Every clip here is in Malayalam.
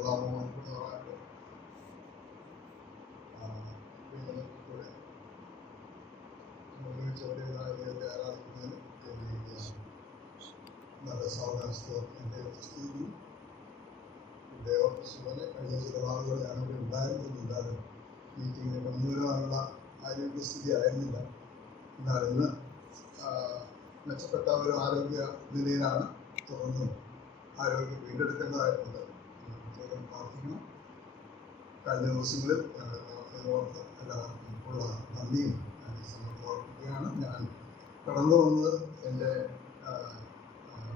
ദൈവനാമമായിട്ട് ദൈവത്തെ ആരാധിക്കുന്നതിന് നല്ല സാവകാശത്തോടെ എൻ്റെ സ്തുതി ദേവസുഖനെ കഴിഞ്ഞ ചില നാളുകൾ ഞാനിവിടെ ഉണ്ടായിരുന്നില്ലാതെ മീറ്റിങ്ങിന് കടന്നു വരുവാനുള്ള ആരോഗ്യസ്ഥിതി ആയിരുന്നില്ല. എന്നാൽ ഇന്ന് മെച്ചപ്പെട്ട ഒരു ആരോഗ്യ നിലയിലാണ്. തുടർന്നും ആരോഗ്യം വീണ്ടെടുക്കേണ്ടതായിട്ടുണ്ട്. പ്രാർത്ഥിക്കണം. കഴിഞ്ഞ ദിവസങ്ങളിൽ പ്രാർത്ഥനയോർത്ത് എല്ലാവർക്കും ഉള്ള നന്ദിയും സമർപ്പിക്കുകയാണ്. ഞാൻ കടന്നു വന്നത് എൻ്റെ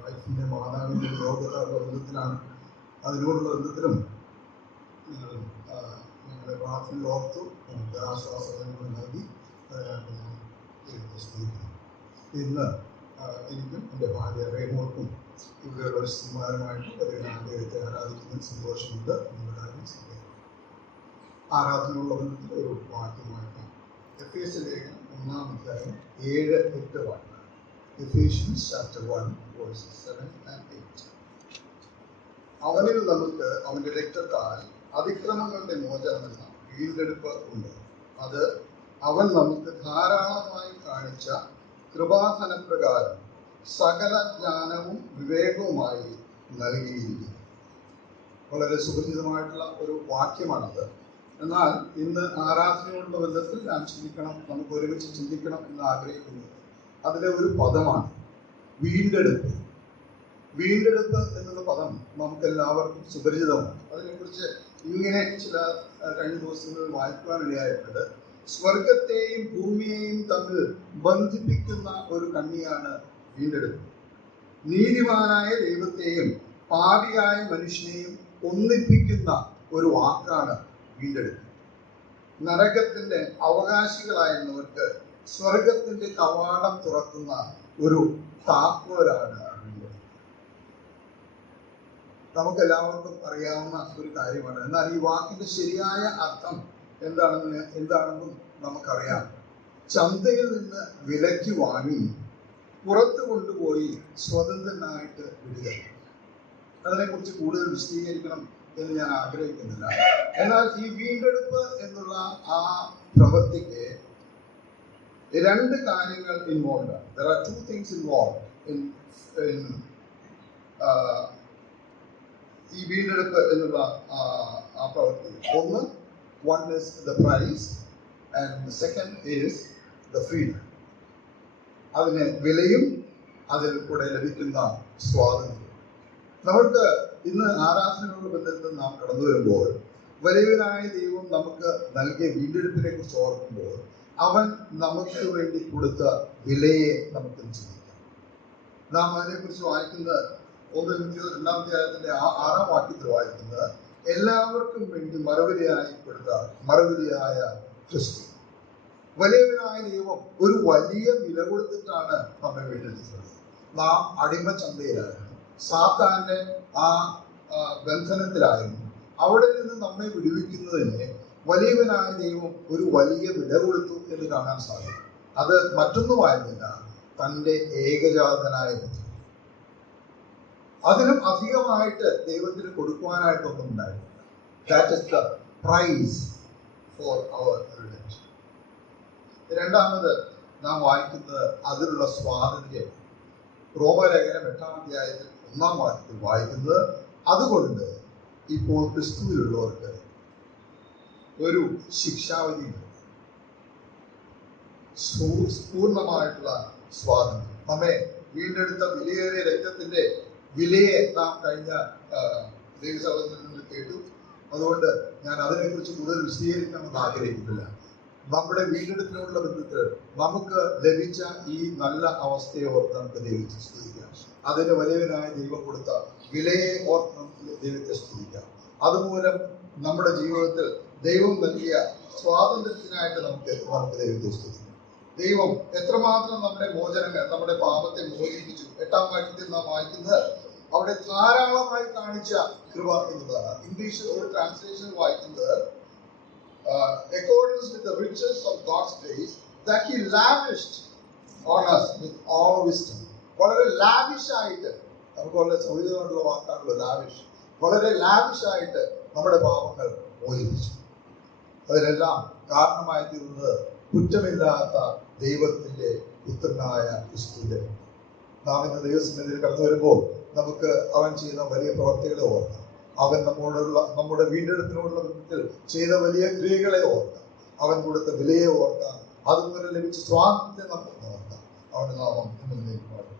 വൈഫിൻ്റെ മാതാവിൻ്റെ രോഗത്താലുള്ള ബന്ധത്തിലാണ്. അതിനോടുള്ള ബന്ധത്തിലും ഞങ്ങളുടെ പ്രാർത്ഥനയിൽ ഓർത്തു നമുക്ക് ആശ്വാസങ്ങൾ നൽകി അതിനായിട്ട് ഞാൻ ദൈവത്തെ സ്തുതിക്കുന്നു. ഇന്ന് എനിക്കും എൻ്റെ ഭാര്യ റേമോർക്കും ഇവിടെയുള്ള ഒരു സമ്മാനമായിട്ട് ദൈവത്തെ ആരാധിക്കുന്നതിൽ സന്തോഷമുണ്ട്. നിങ്ങളാരും സ്നേഹിക്കും. ആരാധനയുള്ള ബന്ധത്തിൽ ഒരു വാക്യമായിട്ടാണ് എഫേസ്യ ലേഖനം 1-ാം അധ്യായം 7-8 വാക്യം. Ephesians chapter 1 verses 7 and 8. അവനിൽ നമുക്ക് അവന്റെ രക്തത്താൽ അതിക്രമങ്ങളുടെ മോചനമെന്ന വീണ്ടെടുപ്പ് ഉണ്ട്. അത് അവൻ നമുക്ക് ധാരാളമായി കാണിച്ച കൃപാധനപ്രകാരം സകല ജ്ഞാനവും വിവേകവുമായി നൽകിയിരിക്കുന്നു. വളരെ സുപരിചിതമായിട്ടുള്ള ഒരു വാക്യമാണത്. എന്നാൽ ഇന്ന് ആരാധനയോടുള്ള ബന്ധത്തിൽ ഞാൻ ചിന്തിക്കണം, നമുക്ക് ഒരുമിച്ച് ചിന്തിക്കണം എന്ന് ആഗ്രഹിക്കുന്നു. അതിലെ ഒരു പദമാണ് വീണ്ടെടുപ്പ്. വീണ്ടെടുപ്പ് എന്നുള്ള പദം നമുക്കെല്ലാവർക്കും സുപരിചിതമാണ്. അതിനെക്കുറിച്ച് ഇങ്ങനെ ചില കഴിഞ്ഞ ദിവസങ്ങളിൽ വായിക്കുവാനിടയായിട്ടുണ്ട്. സ്വർഗത്തെയും ഭൂമിയെയും തമ്മിൽ ബന്ധിപ്പിക്കുന്ന ഒരു കണ്ണിയാണ് വീണ്ടെടുപ്പ്. നീതിമാനായ ദൈവത്തെയും പാപിയായ മനുഷ്യനെയും ഒന്നിപ്പിക്കുന്ന ഒരു വാക്കാണ് വീണ്ടെടുപ്പ്. നരകത്തിന്റെ അവകാശികളായിരുന്നവർക്ക് സ്വർഗത്തിന്റെ കവാടം തുറക്കുന്ന ഒരു താക്കോലാണ് വീണ്ടെടുപ്പ്. നമുക്കെല്ലാവർക്കും അറിയാവുന്ന ഒരു കാര്യമാണ്. എന്നാൽ ഈ വാക്കിന്റെ ശരിയായ അർത്ഥം എന്താണെന്നും നമുക്കറിയാം. ചന്തയിൽ നിന്ന് വിലയ്ക്ക് വാങ്ങി പുറത്തു കൊണ്ടുപോയി സ്വതന്ത്രനായിട്ട് വിടുക. അതിനെക്കുറിച്ച് കൂടുതൽ വിശദീകരിക്കണം എന്ന് ഞാൻ ആഗ്രഹിക്കുന്നില്ല. എന്നാൽ ഈ വീണ്ടെടുപ്പ് എന്നുള്ള ആ പ്രവൃത്തിക്ക് രണ്ട് കാര്യങ്ങൾ ഇൻവോൾവ് ആണ്. There are two things involved in ഈ വീണ്ടെടുപ്പ് എന്നുള്ള ആ പ്രവൃത്തി. ഒന്ന്, one is the price and the second is the freedom. അതിന് വിലയും അതിൽ കൂടെ ലഭിക്കുന്ന സ്വാതന്ത്ര്യം. നമുക്ക് ഇന്ന് ആരാധനയോടുള്ള ബന്ധത്തിൽ നാം കടന്നു വരുമ്പോൾ വലിയവനായ ദൈവം നമുക്ക് നൽകിയ വീണ്ടെടുപ്പിനെ കുറിച്ച് ഓർക്കുമ്പോൾ അവൻ നമുക്ക് വേണ്ടി കൊടുത്ത വിലയെ നമുക്ക് ചിന്തിക്കാം. നാം അതിനെക്കുറിച്ച് വായിക്കുന്നത് 1-2 അധ്യായത്തിന്റെ 6-ാം വാക്യത്തിൽ വായിക്കുന്നത് എല്ലാവർക്കും വേണ്ടി മറുവിലയായി കൊടുത്ത മറുവിലയായ ക്രിസ്തു. വലിയവനായ ദൈവം ഒരു വലിയ വില കൊടുത്തിട്ടാണ് നമ്മെ വീണ്ടെടുത്തത്. നാം അടിമ ചന്തയിലായിരുന്നു, സാത്താന്റെ ആ ബന്ധനത്തിലായിരുന്നു. അവിടെ നിന്ന് നമ്മെ വിടുവിക്കുന്നതിന് വലിയവനായ ദൈവം ഒരു വലിയ വില കൊടുത്തു എന്ന് കാണാൻ സാധിക്കും. അത് മറ്റൊന്നുമായിരുന്നില്ല, തൻ്റെ ഏകജാതനായ പുത്രൻ. അതിനും അധികമായിട്ട് ദൈവത്തിന് കൊടുക്കുവാനായിട്ടൊന്നും ഉണ്ടായിട്ടില്ല. That is the price for our redemption. രണ്ടാമത് നാം വായിക്കുന്നത് അതിലുള്ള സ്വാതന്ത്ര്യം. റോമാലേഖനം 8-ാം അധ്യായത്തിൽ 1-ാം വാക്യത്തിൽ വായിക്കുന്നത് അതുകൊണ്ട് ഇപ്പോൾ ക്രിസ്തുവിലുള്ളവർക്ക് ഒരു ശിക്ഷാവിധിയുണ്ട്, പൂർണ്ണമായിട്ടുള്ള സ്വാതന്ത്ര്യം. നമ്മെ വീണ്ടെടുത്ത വിലയേറിയ രക്തത്തിന്റെ വിലയെ നാം കഴിഞ്ഞ ദൈവസഭയിൽ നിന്ന് കേട്ടു. അതുകൊണ്ട് ഞാൻ അതിനെക്കുറിച്ച് കൂടുതൽ വിശദീകരിക്കണമെന്ന് ആഗ്രഹിക്കുന്നില്ല. നമ്മുടെ വീണ്ടെടുപ്പിനോടുള്ള ബന്ധത്തിൽ നമുക്ക് ലഭിച്ച ഈ നല്ല അവസ്ഥയെ ഓർത്ത് നമുക്ക് ദൈവത്തെ സ്തുതിക്കാം. അതിന് വലിയവനായ ദൈവം കൊടുത്ത വിലയെ ഓർത്ത് നമുക്ക് ദൈവത്തെ സ്തുതിക്കാം. അതുമൂലം നമ്മുടെ ജീവിതത്തിൽ ദൈവം നൽകിയ സ്വാതന്ത്ര്യത്തിനായിട്ട് നമുക്ക് ദൈവത്തെ സ്തുതിക്കാം. ദൈവം എത്രമാത്രം നമ്മുടെ മോചനങ്ങൾ, നമ്മുടെ പാപത്തെ മോചിപ്പിച്ചു. 8-ാം വാക്യത്തിൽ നാം വായിക്കുന്നത് അവിടെ ധാരാളമായി കാണിച്ച കൃപ എന്നതാണ്. ഇംഗ്ലീഷിൽ ഒരു ട്രാൻസ്ലേഷൻ വായിക്കുന്നത് according with the riches of God's grace that he lavished on us with all wisdom. വളരെ ലാവിഷ് ആയിട്ട്, നമുക്ക് വളരെ സൗകര്യമായിട്ടുള്ള വാക്കാണല്ലോ ലാവിഷ്. വളരെ ലാവിഷായിട്ട് നമ്മുടെ പാപങ്ങൾ മോചിപ്പിച്ചു. അതിനെല്ലാം കാരണമായി തീർന്നത് കുറ്റമില്ലാത്ത ദൈവത്തിന്റെ പുത്രനായ ക്രിസ്തുവിന്റെ. നാം ഇന്ന് ദൈവസന്നിധിയിൽ കടന്നു വരുമ്പോൾ നമുക്ക് അവൻ ചെയ്ത വലിയ പ്രവർത്തികളെ ഓർക്കാം. അവൻ നമ്മുടെ വീണ്ടെടുപ്പിനോടുള്ള ബന്ധത്തിൽ ചെയ്ത വലിയ ക്രിയകളെ ഓർക്കാം. അവൻ കൊടുത്ത വിലയെ ഓർക്കാം. അതുപോലെ ലഭിച്ച സ്വാതന്ത്ര്യം നമുക്ക് ഓർക്കാം. അവന്റെ നാമം ഇന്ന്